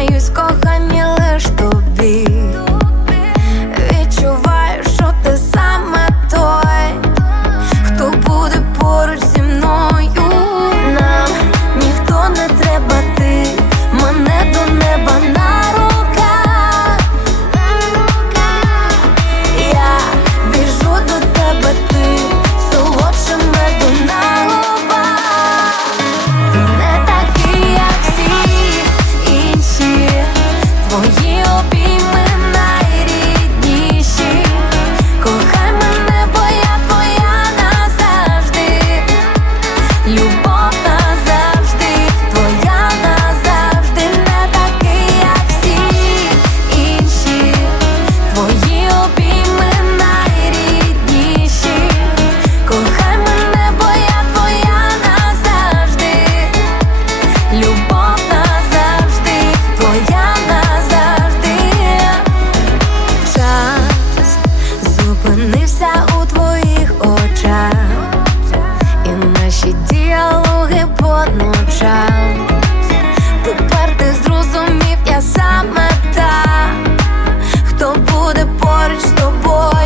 Признаюсь, кохання поруч з тобою.